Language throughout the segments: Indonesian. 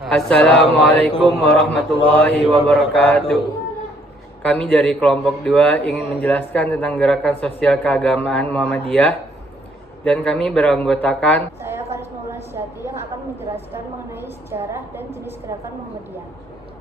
Assalamualaikum warahmatullahi wabarakatuh. Kami dari kelompok 2 ingin menjelaskan tentang gerakan sosial keagamaan Muhammadiyah dan kami beranggotakan Saya Faris Maulana Sejati yang akan menjelaskan mengenai sejarah dan jenis gerakan Muhammadiyah.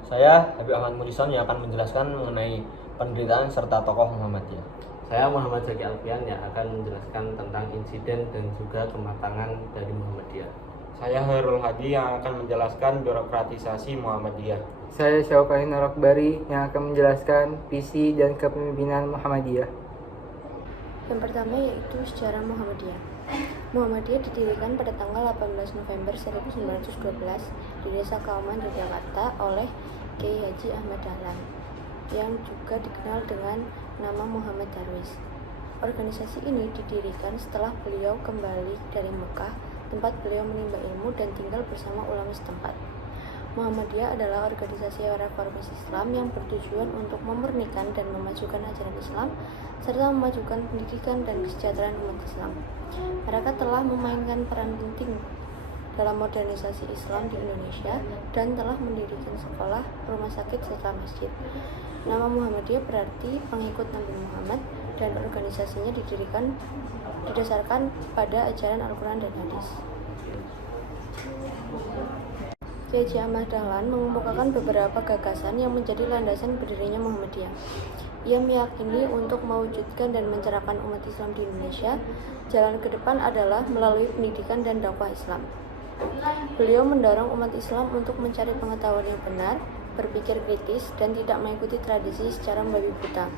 Saya Habib Ahmad Murison yang akan menjelaskan mengenai penderitaan serta tokoh Muhammadiyah. Saya Muhammad Zaki Alfian yang akan menjelaskan tentang insiden dan juga kematangan dari Muhammadiyah. Saya Hairul Hadi yang akan menjelaskan birokratisasi Muhammadiyah. saya Syaukani Narokbari yang akan menjelaskan visi dan kepemimpinan Muhammadiyah. Yang pertama yaitu sejarah Muhammadiyah. Muhammadiyah didirikan pada tanggal 18 November 1912 di Desa Kauman, Yogyakarta oleh Kiai Haji Ahmad Dahlan yang juga dikenal dengan nama Muhammad Darwis. Organisasi ini didirikan setelah beliau kembali dari Mekah, tempat beliau menimba ilmu dan tinggal bersama ulama setempat. Muhammadiyah adalah organisasi reformasi Islam yang bertujuan untuk memurnikan dan memajukan ajaran Islam serta memajukan pendidikan dan kesejahteraan umat Islam. Mereka telah memainkan peran penting dalam modernisasi Islam di Indonesia dan telah mendirikan sekolah, rumah sakit, serta masjid. Nama Muhammadiyah berarti pengikut Nabi Muhammad dan organisasinya didasarkan pada ajaran Al-Quran dan Hadis. Kiai Haji Ahmad Dahlan mengemukakan beberapa gagasan yang menjadi landasan berdirinya Muhammadiyah. Ia meyakini untuk mewujudkan dan mencerahkan umat Islam di Indonesia, jalan ke depan adalah melalui pendidikan dan dakwah Islam. Beliau mendorong umat Islam untuk mencari pengetahuan yang benar, berpikir kritis, dan tidak mengikuti tradisi secara membabi buta.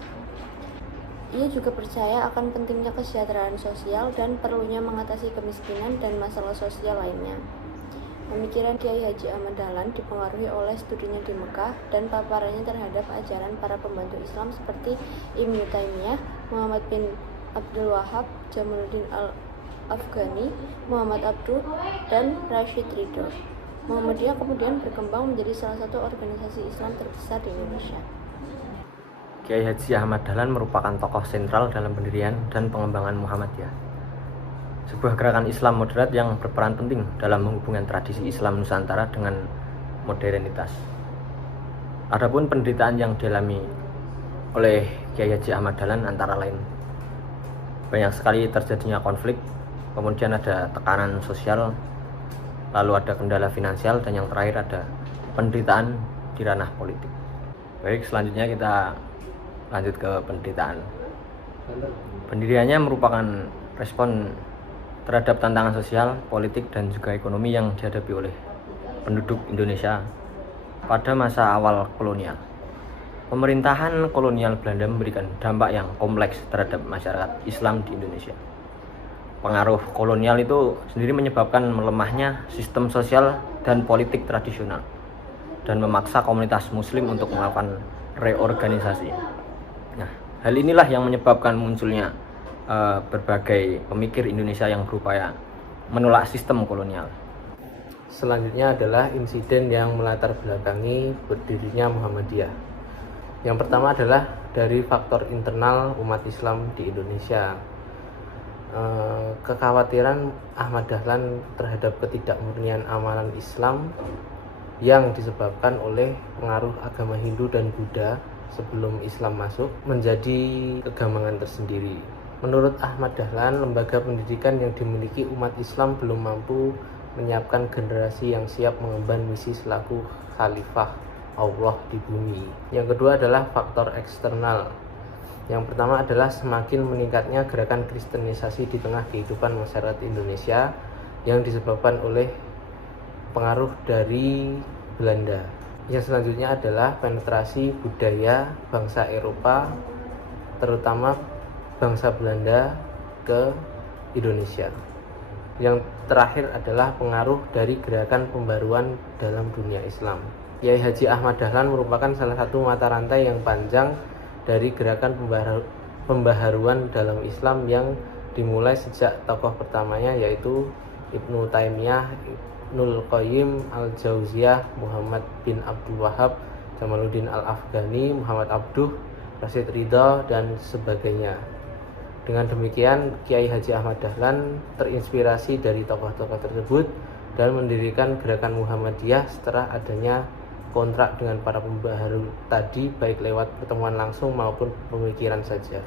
Ia juga percaya akan pentingnya kesejahteraan sosial dan perlunya mengatasi kemiskinan dan masalah sosial lainnya. Pemikiran Kiai Haji Ahmad Dahlan dipengaruhi oleh studinya di Mekah dan paparannya terhadap ajaran para pembantu Islam seperti Ibnu Taimiyah, Muhammad bin Abdul Wahab, Jamaluddin Al-Afghani, Muhammad Abduh, dan Rashid Ridho. Muhammadiyah kemudian berkembang menjadi salah satu organisasi Islam terbesar di Indonesia. Kiai Haji Ahmad Dahlan merupakan tokoh sentral dalam pendirian dan pengembangan Muhammadiyah, sebuah gerakan Islam moderat yang berperan penting dalam menghubungkan tradisi Islam Nusantara dengan modernitas. Adapun penderitaan yang dialami oleh Kiai Haji Ahmad Dahlan antara lain banyak sekali terjadinya konflik, kemudian ada tekanan sosial, lalu ada kendala finansial, dan yang terakhir ada penderitaan di ranah politik. Baik, selanjutnya kita lanjut ke penderitaan. Pendiriannya merupakan respon terhadap tantangan sosial, politik, dan juga ekonomi yang dihadapi oleh penduduk Indonesia pada masa awal kolonial. Pemerintahan kolonial Belanda memberikan dampak yang kompleks terhadap masyarakat Islam di Indonesia. Pengaruh kolonial itu sendiri menyebabkan melemahnya sistem sosial dan politik tradisional dan memaksa komunitas muslim untuk melakukan reorganisasi. Nah, hal inilah yang menyebabkan munculnya berbagai pemikir Indonesia yang berupaya menolak sistem kolonial. Selanjutnya adalah insiden yang melatar belakangi berdirinya Muhammadiyah. Yang pertama adalah dari faktor internal umat Islam di Indonesia. Kekhawatiran Ahmad Dahlan terhadap ketidakmurnian amalan Islam yang disebabkan oleh pengaruh agama Hindu dan Buddha sebelum Islam masuk menjadi kegamangan tersendiri. Menurut Ahmad Dahlan, lembaga pendidikan yang dimiliki umat Islam belum mampu menyiapkan generasi yang siap mengemban misi selaku khalifah Allah di bumi. Yang kedua adalah faktor eksternal. Yang pertama adalah semakin meningkatnya gerakan kristenisasi di tengah kehidupan masyarakat Indonesia yang disebabkan oleh pengaruh dari Belanda. Yang selanjutnya adalah penetrasi budaya bangsa Eropa, terutama bangsa Belanda ke Indonesia. Yang terakhir adalah pengaruh dari gerakan pembaruan dalam dunia Islam. Kiai Haji Ahmad Dahlan merupakan salah satu mata rantai yang panjang dari gerakan pembaharuan dalam Islam yang dimulai sejak tokoh pertamanya yaitu Ibnu Taimiyah, Ibnul Qayyim Al-Jauziyah, Muhammad bin Abdul Wahab, Jamaluddin Al-Afghani, Muhammad Abduh, Rashid Ridho, dan sebagainya. Dengan demikian, Kiai Haji Ahmad Dahlan terinspirasi dari tokoh-tokoh tersebut dan mendirikan gerakan Muhammadiyah setelah adanya kontrak dengan para pembaharu tadi, baik lewat pertemuan langsung maupun pemikiran saja.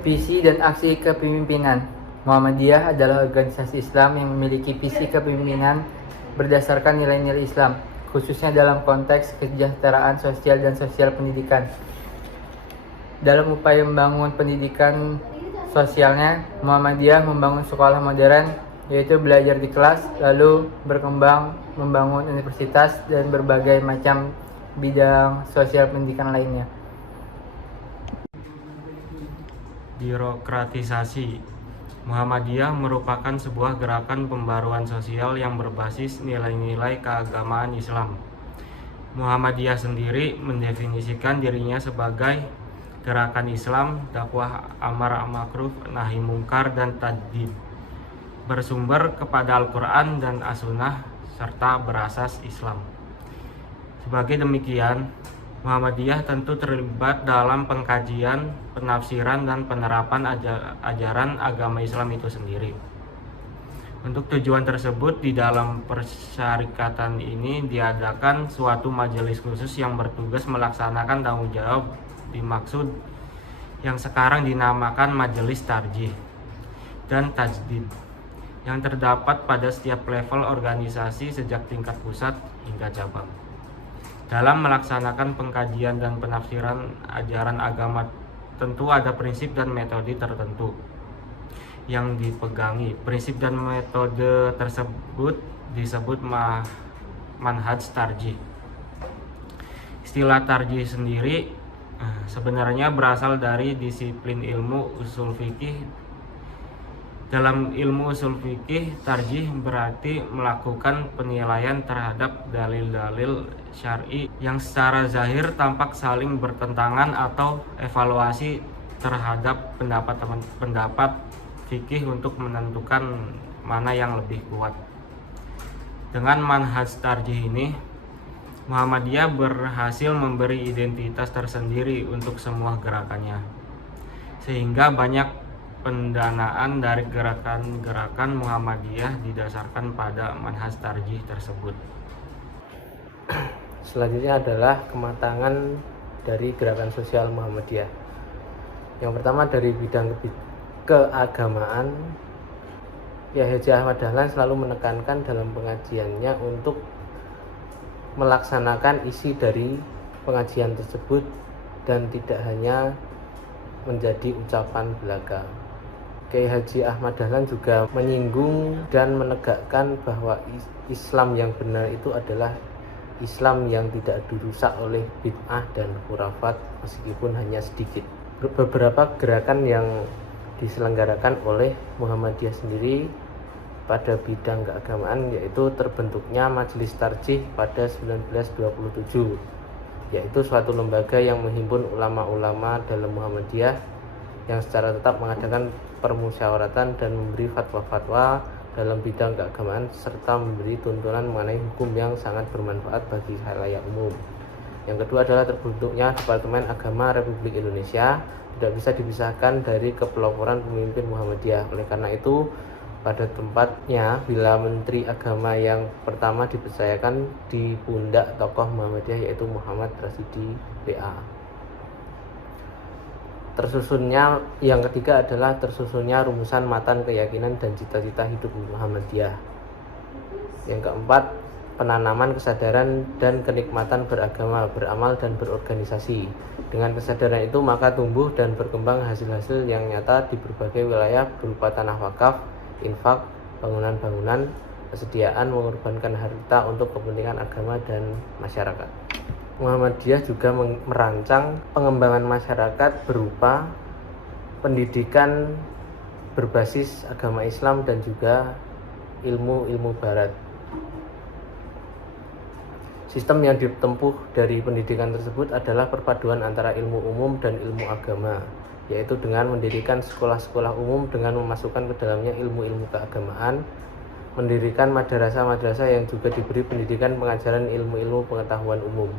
Visi dan aksi kepemimpinan. Muhammadiyah adalah organisasi Islam yang memiliki visi kepemimpinan berdasarkan nilai-nilai Islam, khususnya dalam konteks kesejahteraan sosial dan sosial pendidikan. Dalam upaya membangun pendidikan sosialnya, Muhammadiyah membangun sekolah modern, yaitu belajar di kelas, lalu berkembang membangun universitas dan berbagai macam bidang sosial pendidikan lainnya. Birokratisasi. Muhammadiyah merupakan sebuah gerakan pembaruan sosial yang berbasis nilai-nilai keagamaan Islam. Muhammadiyah sendiri mendefinisikan dirinya sebagai gerakan Islam, dakwah amar ma'ruf nahi mungkar dan tajdid, bersumber kepada Al-Quran dan As-Sunnah serta berasas Islam. Sebagai demikian, Muhammadiyah tentu terlibat dalam pengkajian, penafsiran, dan penerapan ajaran agama Islam itu sendiri. Untuk tujuan tersebut, di dalam persyarikatan ini diadakan suatu majelis khusus yang bertugas melaksanakan tanggung jawab dimaksud yang sekarang dinamakan Majelis Tarjih dan Tajdid, yang terdapat pada setiap level organisasi sejak tingkat pusat hingga cabang. Dalam melaksanakan pengkajian dan penafsiran ajaran agama, tentu ada prinsip dan metode tertentu yang dipegangi. Prinsip dan metode tersebut disebut manhaj tarjih. Istilah tarjih sendiri sebenarnya berasal dari disiplin ilmu usul fikih. Dalam ilmu usul fikih, tarjih berarti melakukan penilaian terhadap dalil-dalil syar'i yang secara zahir tampak saling bertentangan atau evaluasi terhadap pendapat fikih untuk menentukan mana yang lebih kuat. Dengan manhaj tarjih ini, Muhammadiyah berhasil memberi identitas tersendiri untuk semua gerakannya, sehingga banyak pendanaan dari gerakan-gerakan Muhammadiyah didasarkan pada manhaj tarjih tersebut. Selanjutnya adalah kematangan dari gerakan sosial Muhammadiyah. Yang pertama dari bidang keagamaan, Kiai Haji Ahmad Dahlan selalu menekankan dalam pengajiannya untuk melaksanakan isi dari pengajian tersebut dan tidak hanya menjadi ucapan belaka. Kiai Haji Ahmad Dahlan juga menyinggung dan menegakkan bahwa Islam yang benar itu adalah Islam yang tidak dirusak oleh bid'ah dan khurafat meskipun hanya sedikit. Beberapa gerakan yang diselenggarakan oleh Muhammadiyah sendiri pada bidang keagamaan, yaitu terbentuknya Majelis Tarjih pada 1927, yaitu suatu lembaga yang menghimpun ulama-ulama dalam Muhammadiyah yang secara tetap mengadakan permusyawaratan dan memberi fatwa-fatwa dalam bidang keagamaan serta memberi tuntunan mengenai hukum yang sangat bermanfaat bagi khalayak umum. Yang kedua adalah terbentuknya Departemen Agama Republik Indonesia, tidak bisa dipisahkan dari kepeloporan pemimpin Muhammadiyah. Oleh karena itu, pada tempatnya bila Menteri Agama yang pertama dipercayakan di pundak tokoh Muhammadiyah, yaitu Muhammad Rasidi PA. Tersusunnya yang ketiga adalah tersusunnya rumusan matan keyakinan dan cita-cita hidup Muhammadiyah. Yang keempat, penanaman kesadaran dan kenikmatan beragama, beramal dan berorganisasi. Dengan kesadaran itu maka tumbuh dan berkembang hasil-hasil yang nyata di berbagai wilayah berupa tanah wakaf, infak, bangunan-bangunan, kesediaan mengorbankan harta untuk kepentingan agama dan masyarakat. Muhammadiyah juga merancang pengembangan masyarakat berupa pendidikan berbasis agama Islam dan juga ilmu-ilmu barat. Sistem yang ditempuh dari pendidikan tersebut adalah perpaduan antara ilmu umum dan ilmu agama, yaitu dengan mendirikan sekolah-sekolah umum dengan memasukkan ke dalamnya ilmu-ilmu keagamaan, mendirikan madrasah-madrasah yang juga diberi pendidikan pengajaran ilmu-ilmu pengetahuan umum.